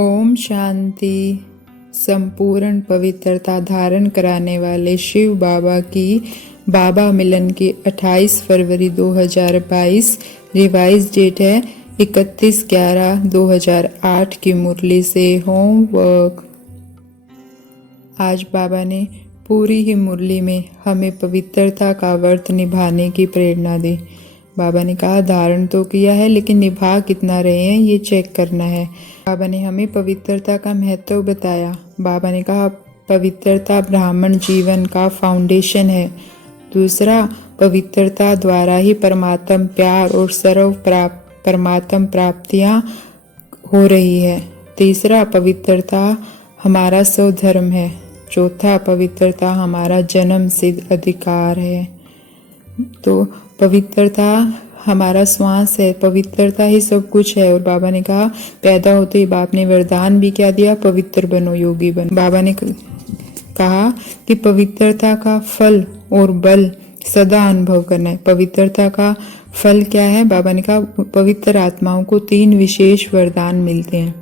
ओम शांति। संपूर्ण पवित्रता धारण कराने वाले शिव बाबा की बाबा मिलन की 28 फरवरी 2022 रिवाइज डेट है 31/11/2008 की मुरली से होमवर्क। आज बाबा ने पूरी ही मुरली में हमें पवित्रता का व्रत निभाने की प्रेरणा दी। बाबा ने कहा धारण तो किया है लेकिन निभा कितना रहे हैं ये चेक करना है। बाबा ने हमें पवित्रता का महत्व बताया। बाबा ने कहा पवित्रता ब्राह्मण जीवन का फाउंडेशन है। दूसरा, पवित्रता द्वारा ही परमात्म प्यार और सर्व परमात्म प्राप्तियां हो रही है। तीसरा, पवित्रता हमारा स्वधर्म है। चौथा, पवित्रता हमारा जन्म सिद्ध अधिकार है। तो पवित्रता हमारा श्वास है, पवित्रता ही सब कुछ है। और बाबा ने कहा पैदा होते ही बाप ने वरदान भी क्या दिया, पवित्र बनो, योगी बनो। बाबा ने कहा कि पवित्रता का फल और बल सदा अनुभव करना है। पवित्रता का फल क्या है? बाबा ने कहा पवित्र आत्माओं को 3 विशेष वरदान मिलते हैं।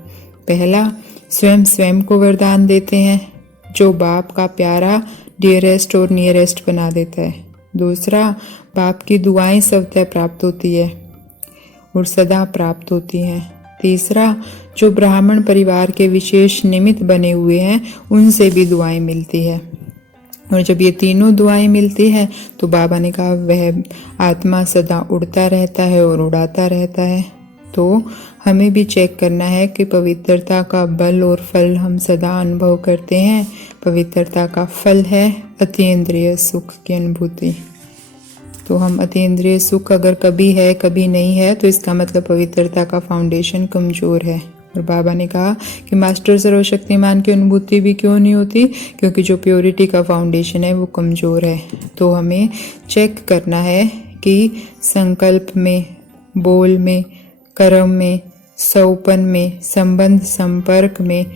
पहला, स्वयं को वरदान देते हैं जो बाप का प्यारा डियरेस्ट और नियरेस्ट बना देता है। दूसरा, बाप की दुआएं स्वतः प्राप्त होती है और सदा प्राप्त होती हैं। तीसरा, जो ब्राह्मण परिवार के विशेष निमित्त बने हुए हैं उनसे भी दुआएं मिलती है। और जब ये तीनों दुआएं मिलती है तो बाबा ने कहा वह आत्मा सदा उड़ता रहता है और उड़ाता रहता है। तो हमें भी चेक करना है कि पवित्रता का बल और फल हम सदा अनुभव करते हैं। पवित्रता का फल है अतीन्द्रिय सुख की अनुभूति। तो हम अतीन्द्रिय सुख अगर कभी है कभी नहीं है तो इसका मतलब पवित्रता का फाउंडेशन कमजोर है। और बाबा ने कहा कि मास्टर सर्वशक्तिमान की अनुभूति भी क्यों नहीं होती, क्योंकि जो प्योरिटी का फाउंडेशन है वो कमजोर है। तो हमें चेक करना है कि संकल्प में, बोल में, कर्म में, सौपन में, संबंध संपर्क में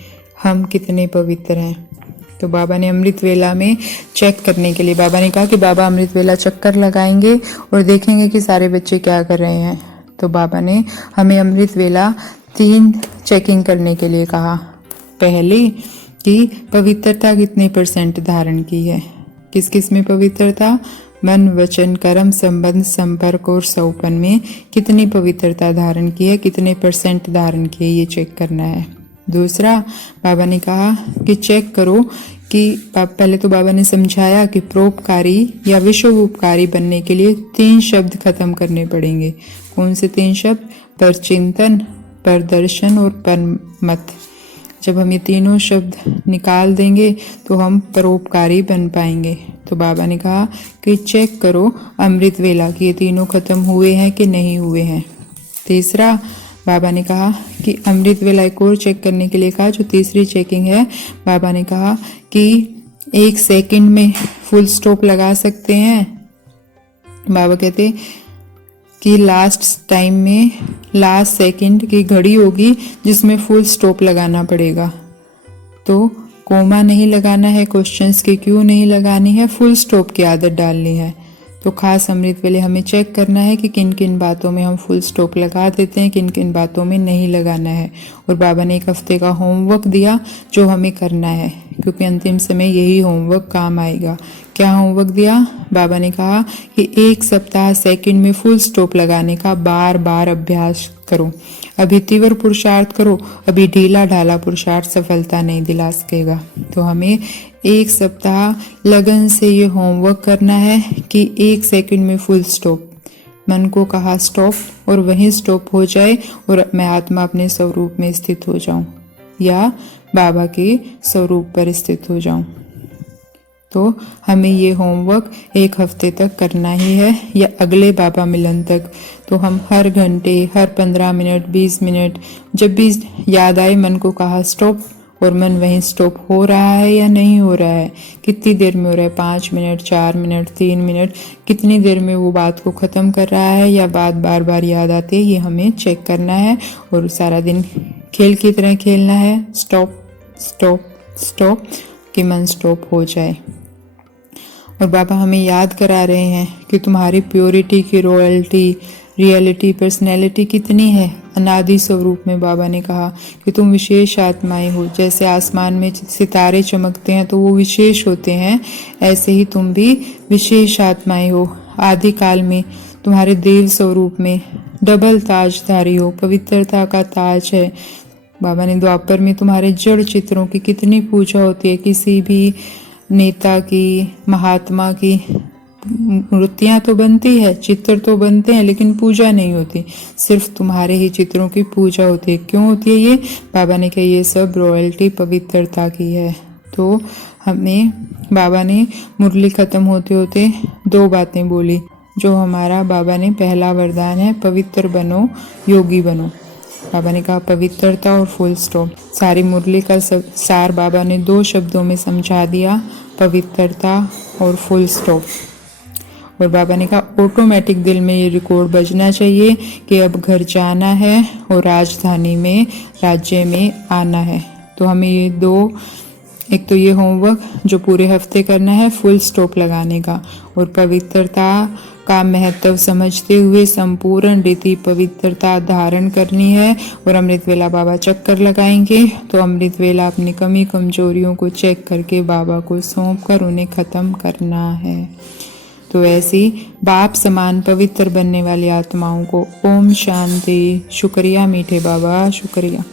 हम कितने पवित्र हैं। तो बाबा ने अमृत वेला में चेक करने के लिए बाबा ने कहा कि बाबा अमृत वेला चक्कर लगाएंगे और देखेंगे कि सारे बच्चे क्या कर रहे हैं। तो बाबा ने हमें अमृत वेला 3 चेकिंग करने के लिए कहा। पहली कि पवित्रता कितने % धारण की है, किस किस में पवित्रता, मन वचन कर्म संबंध संपर्क और सौपन में कितनी पवित्रता धारण की है, कितने % धारण की है, ये चेक करना है। दूसरा, बाबा ने कहा कि चेक करो कि पहले तो बाबा ने समझाया कि परोपकारी या विश्व उपकारी बनने के लिए 3 शब्द खत्म करने पड़ेंगे। कौन से 3 शब्द? परचिंतन, परदर्शन और परमत। जब हम ये तीनों शब्द निकाल देंगे तो हम परोपकारी बन पाएंगे। तो बाबा ने कहा कि चेक करो अमृत वेला कि ये तीनों खत्म हुए हैं कि नहीं हुए हैं। तीसरा, बाबा ने कहा कि अमृत वेला एक और चेक करने के लिए कहा, जो तीसरी चेकिंग है। बाबा ने कहा कि 1 सेकंड में फुल स्टॉप लगा सकते हैं। बाबा कहते कि लास्ट टाइम में लास्ट सेकंड की घड़ी होगी जिसमें फुल स्टॉप लगाना पड़ेगा। तो कोमा नहीं लगाना है, क्वेश्चंस की क्यों नहीं लगानी है, फुल स्टॉप की आदत डालनी है। तो खास अमृत वेले हमें चेक करना है कि किन किन बातों में हम फुल स्टॉप लगा देते हैं, किन किन बातों में नहीं लगाना है। और बाबा ने 1 हफ्ते का होमवर्क दिया जो हमें करना है, क्योंकि अंतिम समय यही होमवर्क काम आएगा। क्या होमवर्क दिया? बाबा ने कहा कि 1 सप्ताह सेकंड में फुल स्टॉप लगाने का बार बार अभ्यास करो। अभी तीव्र पुरुषार्थ करो, अभी ढीला ढाला पुरुषार्थ सफलता नहीं दिला सकेगा। तो हमें 1 सप्ताह लगन से ये होमवर्क करना है कि 1 सेकंड में फुल स्टॉप। मन को कहा स्टॉप और वहीं स्टॉप हो जाए और मैं आत्मा अपने स्वरूप में स्थित हो जाऊं या बाबा के स्वरूप पर स्थित हो जाऊं। तो हमें ये होमवर्क 1 हफ्ते तक करना ही है या अगले बाबा मिलन तक। तो हम हर घंटे, हर 15 मिनट, 20 मिनट जब भी याद आए मन को कहा स्टॉप और मन वहीं स्टॉप हो रहा है या नहीं हो रहा है, कितनी देर में हो रहा है, 5 मिनट, 4 मिनट, 3 मिनट, कितनी देर में वो बात को ख़त्म कर रहा है या बात बार बार याद आती है, ये हमें चेक करना है। और सारा दिन खेल की तरह खेलना है, स्टॉप स्टॉप स्टॉप कि मन स्टॉप हो जाए। और बाबा हमें याद करा रहे हैं कि तुम्हारी प्योरिटी की रॉयल्टी रियलिटी पर्सनैलिटी कितनी है। अनादि स्वरूप में बाबा ने कहा कि तुम विशेष आत्माएं हो। जैसे आसमान में सितारे चमकते हैं तो वो विशेष होते हैं, ऐसे ही तुम भी विशेष आत्माएं हो। आदि काल में तुम्हारे देव स्वरूप में डबल ताजधारी हो, पवित्रता का ताज है। बाबा ने द्वापर में तुम्हारे जड़ चित्रों की कितनी पूजा होती है। किसी भी नेता की, महात्मा की मूर्तियां तो बनती है, चित्र तो बनते हैं, लेकिन पूजा नहीं होती। सिर्फ तुम्हारे ही चित्रों की पूजा होती है। क्यों होती है ये? बाबा ने कहा ये सब रॉयल्टी पवित्रता की है। तो हमें बाबा ने मुरली खत्म होते होते 2 बातें बोली जो हमारा बाबा ने पहला वरदान है, पवित्र बनो, योगी बनो। बाबा ने कहा पवित्रता और फुल स्टॉप। सारी मुरली का सार बाबा ने 2 शब्दों में समझा दिया, पवित्रता और फुल स्टॉप। और बाबा ने कहा ऑटोमेटिक दिल में ये रिकॉर्ड बजना चाहिए कि अब घर जाना है और राजधानी में, राज्य में आना है। तो हमें ये 2, एक तो ये होमवर्क जो पूरे हफ्ते करना है फुल स्टॉप लगाने का, और पवित्रता का महत्व समझते हुए संपूर्ण रीति पवित्रता धारण करनी है। और अमृत वेला बाबा चक्कर लगाएंगे तो अमृत वेला अपनी कमी कमजोरियों को चेक करके बाबा को सौंप कर उन्हें खत्म करना है। तो ऐसी बाप समान पवित्र बनने वाली आत्माओं को ओम शांति। शुक्रिया मीठे बाबा, शुक्रिया।